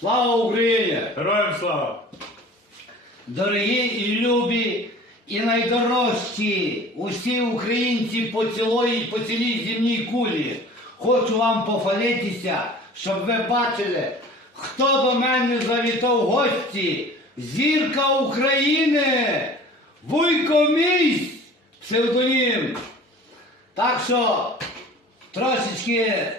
Слава Україні! Героям слава! Дорогі і любі, і найдорожчі усі українці по цілої, по цілій земній кулі. Хочу вам похвалитися, щоб ви бачили, хто до мене завітав гості. Зірка України! Вуйко місь! Псевдонім. Так що трошечки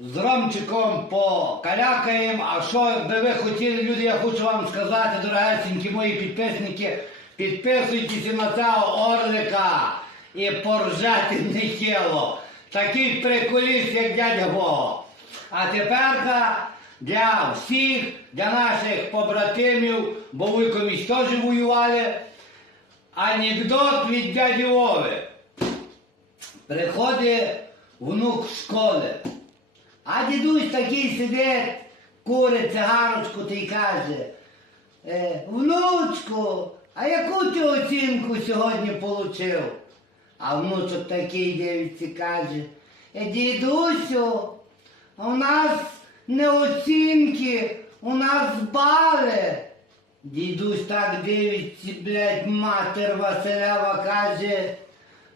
з Ромчиком покалякаємо. А що би ви хотіли, люди, я хочу вам сказати, дорогесенькі мої підписники, підписуйтеся на цього орлика і поржати нехило. Такий приколіст, як дядя Бого. А тепер для всіх, для наших побратимів, бо ви комусь теж воювали, анекдот від дяді Вови. Приходить внук з школи. А дідусь такий сидить, курить цигарочку та й каже, е, внучку, а яку ти оцінку сьогодні получив? А внучок такий дивиться каже, е, дідусю, у нас не оцінки, у нас бали. Дідусь так дивиться, блядь, матер Василява каже,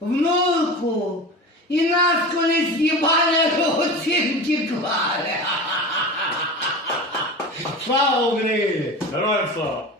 внуку, і нас колись їбали оцінки клали. Слава Україні! Героям слава!